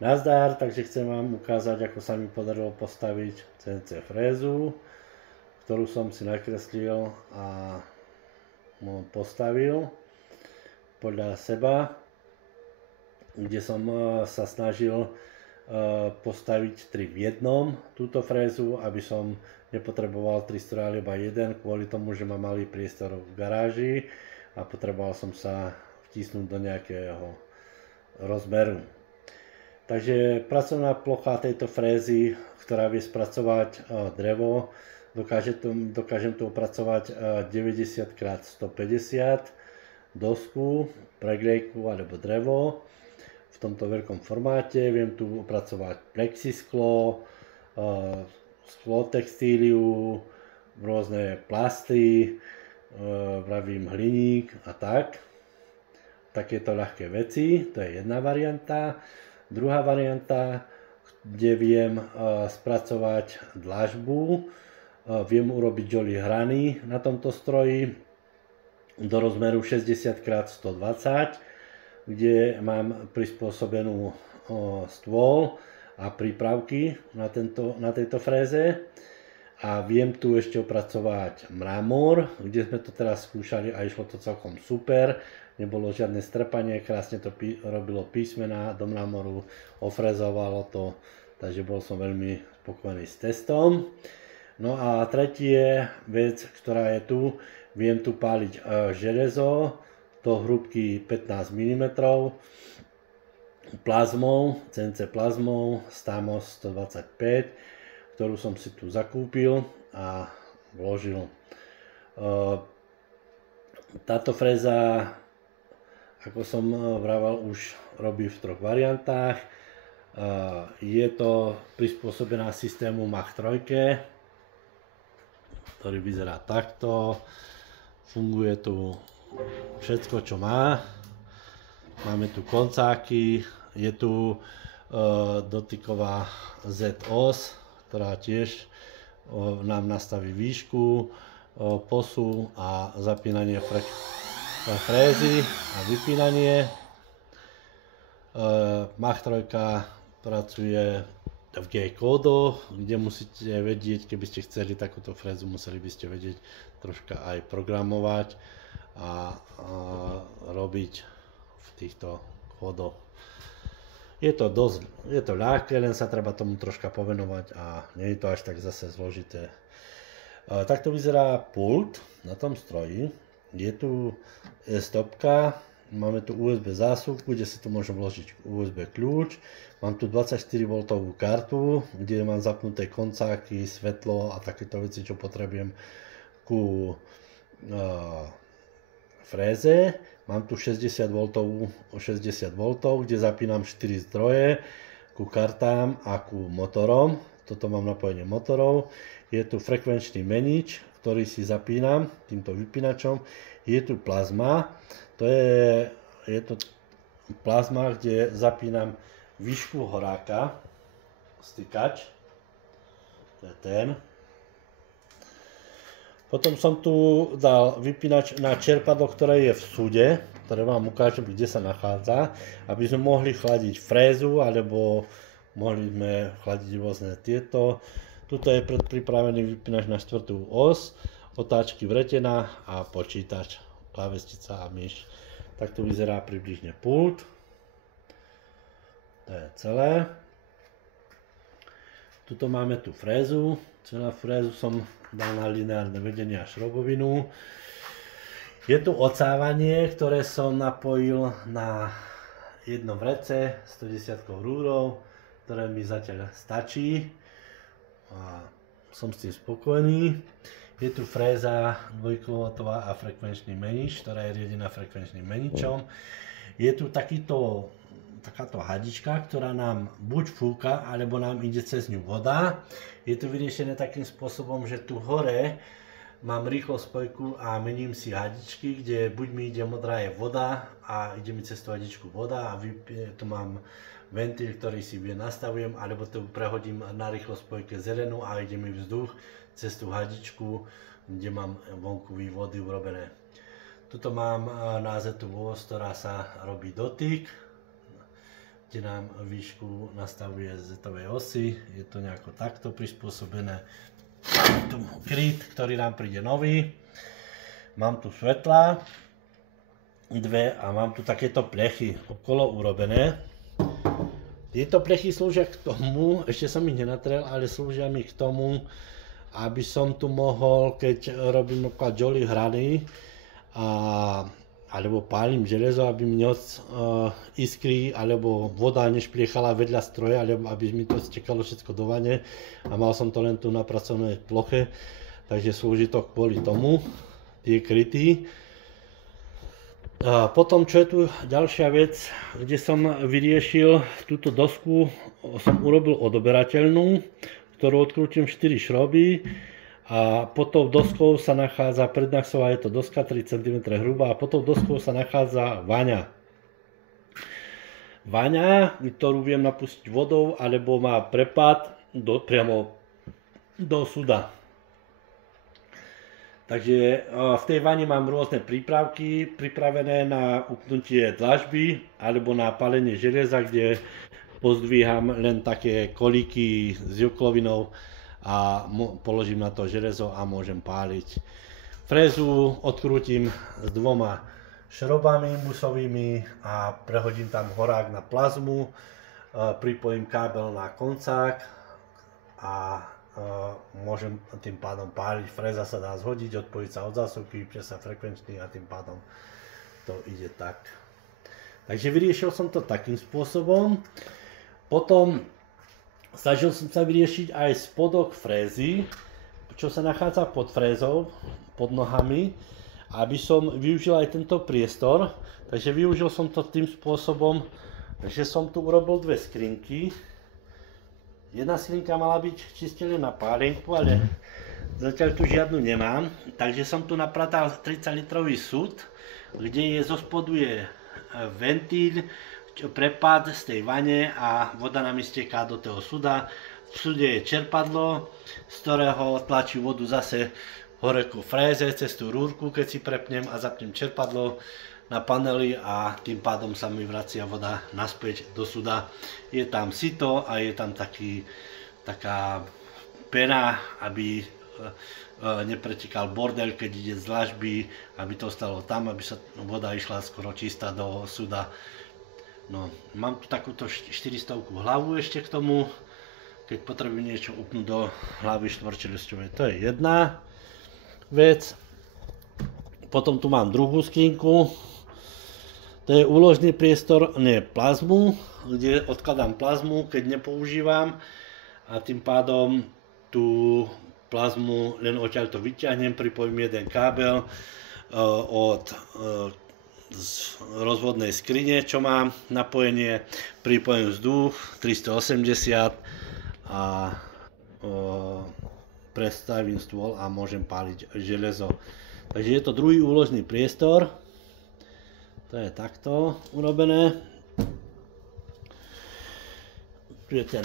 Nazdar, takže chcem vám ukázať, ako sa mi podarilo postaviť CNC frézu, ktorú som si nakreslil a postavil podľa seba, kde som sa snažil postaviť 3 v jednom túto frézu, aby som nepotreboval 3 stroje, ale iba jeden, kvôli tomu, že mám malý priestor v garáži a potreboval som sa vtisnúť do nejakého rozmeru. Takže pracovná plocha tejto frézy, ktorá vie spracovať drevo, dokážem tu opracovať 90x150 dosku, pregrejku alebo drevo v tomto veľkom formáte. Viem tu opracovať plexisklo, sklo textíliu, rôzne plasty, vravím hliník a tak. Takéto ľahké veci, to je jedna varianta. Druhá varianta, kde viem spracovať dlažbu, viem urobiť joly hrany na tomto stroji do rozmeru 60x120, kde mám prispôsobenú stôl a prípravky na tejto fréze. A viem tu ešte opracovať mramor, kde sme to teraz skúšali a išlo to celkom super. Nebolo žiadne strpanie, krásne to robilo písmená do mramoru, ofrezovalo to, takže bol som veľmi spokojný s testom. No a tretie vec, ktorá je tu, viem tu páliť železo do hrúbky 15 mm plazmou, CNC plazmou Stamos 125, ktorú som si tu zakúpil a vložil. Táto fréza, ako som vravel, už robí v 3 variantách. Je to prispôsobená systému Mach 3, ktorý vyzerá takto. Funguje tu všetko, čo má. Máme tu koncáky, je tu dotyková Z-os, ktorá tiež nám nastaví výšku, posu a zapínanie frézy a vypínanie. Mach 3 pracuje v G-kódoch, kde musíte vedieť, keby ste chceli takúto frézu, museli by ste vedieť troška aj programovať a robiť v týchto kódoch. Je to ľahké, len sa treba tomu troška povenovať a nie je to až tak zase zložité. Takto vyzerá pult na tom stroji. Je tu stopka, máme tu USB zásuvku, kde si tu môžem vložiť USB kľúč. Mám tu 24V kartu, kde mám zapnuté koncáky, svetlo a takéto veci, čo potrebujem ku fréze. Mám tu 60V, kde zapínam 4 zdroje ku kartám a ku motorom. Toto mám napojenie motorov. Je tu frekvenčný menič, ktorý si zapínam týmto vypínačom. Je tu plazma, je to plazma, kde zapínam výšku horáka, stykač, to je ten. Potom som tu dal vypínač na čerpadlo, ktoré je v súde, ktoré vám ukážem, kde sa nachádza, aby sme mohli chladiť frézu, alebo mohli sme chladiť rôzne tieto. Tuto je predpripravený vypínač na 4. os, otáčky vretená a počítač, klávesnica a myš. Takto vyzerá približne pult. To je celé. Tuto máme tú frézu. Celú frézu som dal na lineárne vedenie a šrobovinu. Je tu odsávanie, ktoré som napojil na jedno vrece 110 rúrov, ktoré mi zatiaľ stačí. A som s tým spokojný. Je tu fréza 2kW a frekvenčný menič, ktorá je riadená frekvenčným meničom. Je tu takáto hadička, ktorá nám buď fúka, alebo nám ide cez ňu voda. Je to vyriešené takým spôsobom, že tu hore mám rýchlo spojku a mením si hadičky, kde buď mi ide modrá je voda a ide mi cez tú hadičku voda a tu mám ventil, ktorý si nastavujem, alebo tu prehodím na rýchlo spojke zelenú a ide mi vzduch cez tú hadičku, kde mám vonku vývody urobené. Tuto mám názetú os, ktorá sa robí dotyk. kde nám výšku nastavuje Z-ovej osy. Je to nejako takto prispôsobené. Tu kryt, ktorý nám príde nový. Mám tu svetlá dve a mám tu takéto plechy okolo urobené. Tieto plechy slúžia k tomu, ešte som ich nenatrel, ale slúžia mi k tomu, aby som tu mohol, keď robím napríklad jolly hrany alebo pálim železo, aby mi iskry alebo voda nešpliechala vedľa stroja, alebo aby mi to stekalo všetko do vane a mal som to len tu na pracovnej ploche, takže slúži to kvôli tomu, tie kryty. A potom, čo je tu ďalšia vec, kde som vyriešil túto dosku, som urobil odoberateľnú, ktorú odkrútim 4 šroby a pod tou doskou sa nachádza prednaxová, je to doska 3 cm hrubá a pod tou doskou sa nachádza vaňa. Vaňa, ktorú viem napustiť vodou, alebo má prepad priamo do suda. Takže v tej vani mám rôzne prípravky pripravené na upnutie dlažby alebo na palenie železa, kde pozdvíham len také kolíky s juklovinou a položím na to železo a môžem páliť. Frézu odkrútim s 2 šrobami musovými a prehodím tam horák na plazmu, pripojím kábel na koncák a môžem tým pádom páliť. Fréza sa dá zhodiť, odpojiť sa od zásuvky, vypne sa frekvenčný a tým pádom to ide tak. Takže vyriešil som to takým spôsobom. Potom snažil som sa vyriešiť aj spodok frézy, čo sa nachádza pod frézou, pod nohami, aby som využil aj tento priestor. Takže využil som to tým spôsobom, že som tu urobil 2 skrinky. Jedna skrinka mala byť čiste len na pálenku, ale zatiaľ tu žiadnu nemám. Takže som tu napratal 30 litrový súd, kde zo spodu je ventíl, prepad z tej vane a voda nám steká do toho súda. V súde je čerpadlo, z ktorého tlačí vodu zase hore ku fréze cez tú rúrku, keď si prepnem a zapnem čerpadlo na panely a tým pádom sa mi vracia voda naspäť do súda. Je tam sito a je tam taká pena, aby nepretekal bordel, keď ide z dlažby, aby to ostalo tam, aby sa voda išla skoro čistá do súda. No, mám tu takúto 400 hlavu ešte k tomu, keď potrebujem niečo upnúť do hlavy štvorčelisťovej. To je jedna vec. Potom tu mám druhú skrinku. To je úložný priestor, nie plazmu, kde odkladám plazmu, keď nepoužívam a tým pádom tú plazmu len odtiaľto vyťahnem, pripojím jeden kábel od rozvodnej skrine, čo mám napojenie, pripojím vzduch 380 a prestavím stôl a môžem páliť železo. Takže je to druhý úložný priestor. To je takto urobené. Tu je ten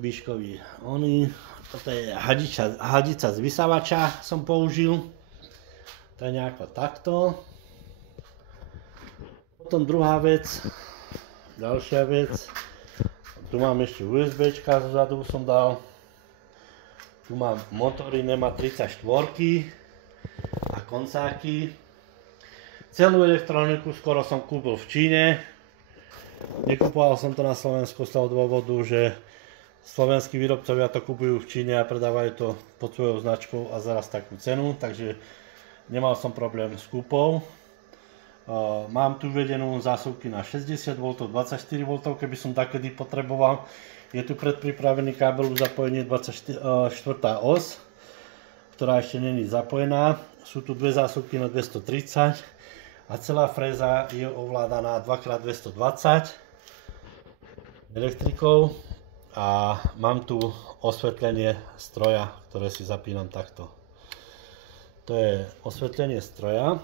výškový oný. Toto je hadica z vysavača som použil. To je nejako takto. Potom druhá vec. Ďalšia vec. Tu mám ešte USBčka zozadu som dal. Tu mám motory NEMA 34 a koncáky. Celú elektroniku skoro som kúpil v Číne. Nekupoval som to na Slovensku z toho dôvodu, že slovenskí výrobcovia to kupujú v Číne a predávajú to pod svojou značkou a zaraz takú cenu, takže nemal som problém s kúpou. Mám tu vedenú zásuvky na 60 V, 24 V, keby som takedy potreboval. Je tu predpripravený kábel zapojenie 24. os, ktorá ešte není zapojená. Sú tu 2 zásuvky na 230 a celá fréza je ovládaná 2x220 elektrikou a mám tu osvetlenie stroja, ktoré si zapínam takto. To je osvetlenie stroja.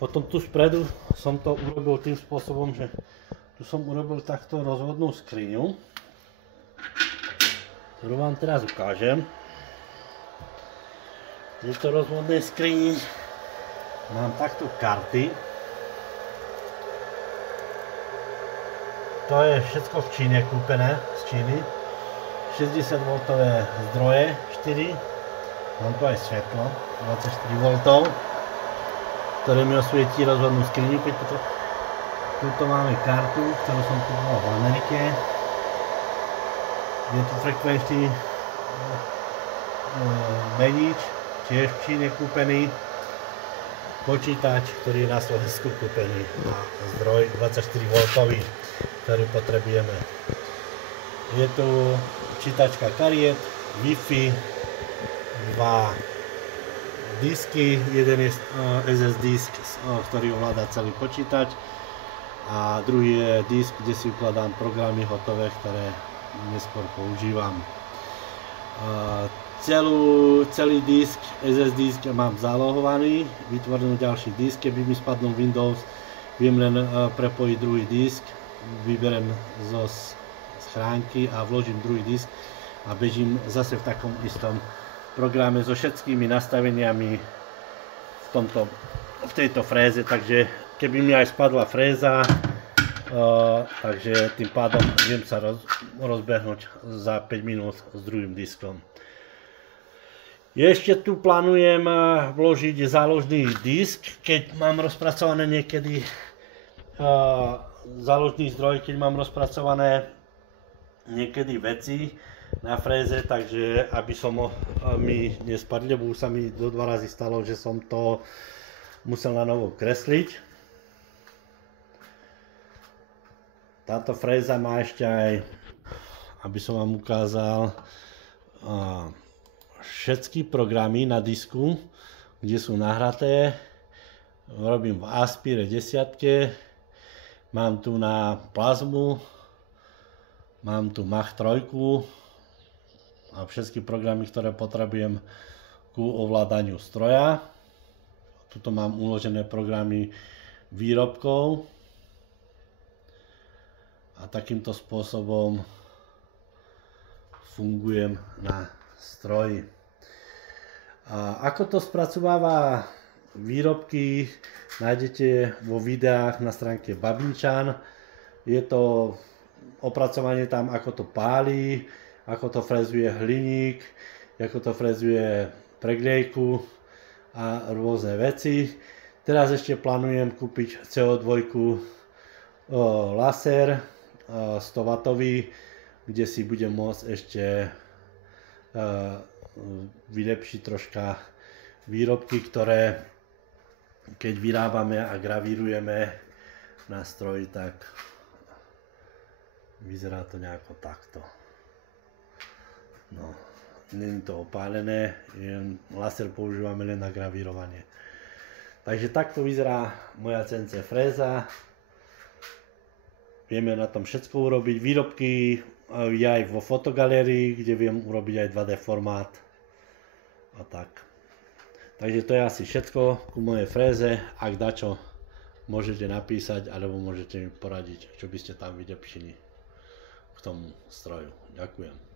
Potom tu spredu som to urobil tým spôsobom, že tu som urobil takto rozvodnú skriňu, ktorú vám teraz ukážem. V tejto rozvodnej skrini mám takto karty. To je všetko v Číne kúpené, z Číny. 60V zdroje, 4. Mám tu aj svetlo, 24V, ktoré mi osvietí rozhodnú skriňu, keď potrebujem. Tuto máme kartu, ktorú som kupoval v Amerike. Je tu frekvenčný menič, tiež v Číne kúpený. Počítač, ktorý je na Slovensku kúpený, a zdroj 24V, ktorý potrebujeme. Je tu čítačka kariet, Wi-Fi, 2 disky, jeden je SS disk, ktorý ovláda celý počítač, a druhý je disk, kde si ukladám programy hotové, ktoré neskôr používam. Celý disk, SS disk mám zálohovaný, vytvorený ďalší disk, keby mi spadnul Windows, viem len prepojiť druhý disk, vyberem zo schránky a vložím druhý disk a bežím zase v takom istom programe so všetkými nastaveniami v tejto fréze, takže keby mi aj spadla fréza, takže tým pádom viem sa rozbehnúť za 5 minút s druhým diskom. Ešte tu plánujem vložiť záložný disk, keď mám rozpracované niekedy záložný zdroj, keď mám rozpracované niekedy veci na fréze, takže aby mi nespadli, lebo už sa mi 2 razy stalo, že som to musel na novo kresliť. Táto fréza má ešte aj, aby som vám ukázal, všetky programy na disku, kde sú nahraté. Robím v Aspire 10, mám tu na plazmu, mám tu Mach 3 a všetky programy, ktoré potrebujem ku ovládaniu stroja. Tuto mám uložené programy výrobkov a takýmto spôsobom fungujem na stroji. A ako to spracováva výrobky, nájdete vo videách na stránke Babinčan. Je to opracovanie tam, ako to pálí, ako to frezuje hliník, ako to frezuje pregliejku a rôzne veci. Teraz ešte plánujem kúpiť CO2 laser 100W, kde si budem môcť ešte vylepšiť troška výrobky, ktoré keď vyrábame a gravírujeme na stroji, tak vyzerá to nejako takto. No, nie je to opálené, laser používame len na gravírovanie. Takže takto vyzerá moja CNC fréza. Vieme na tom všetko urobiť. Výrobky je aj vo fotogalérii, kde viem urobiť aj 2D formát. A tak. Takže to je asi všetko ku mojej fréze. Ak dačo, môžete napísať, alebo môžete mi poradiť, čo by ste tam vylepšili k tomu stroju. Ďakujem.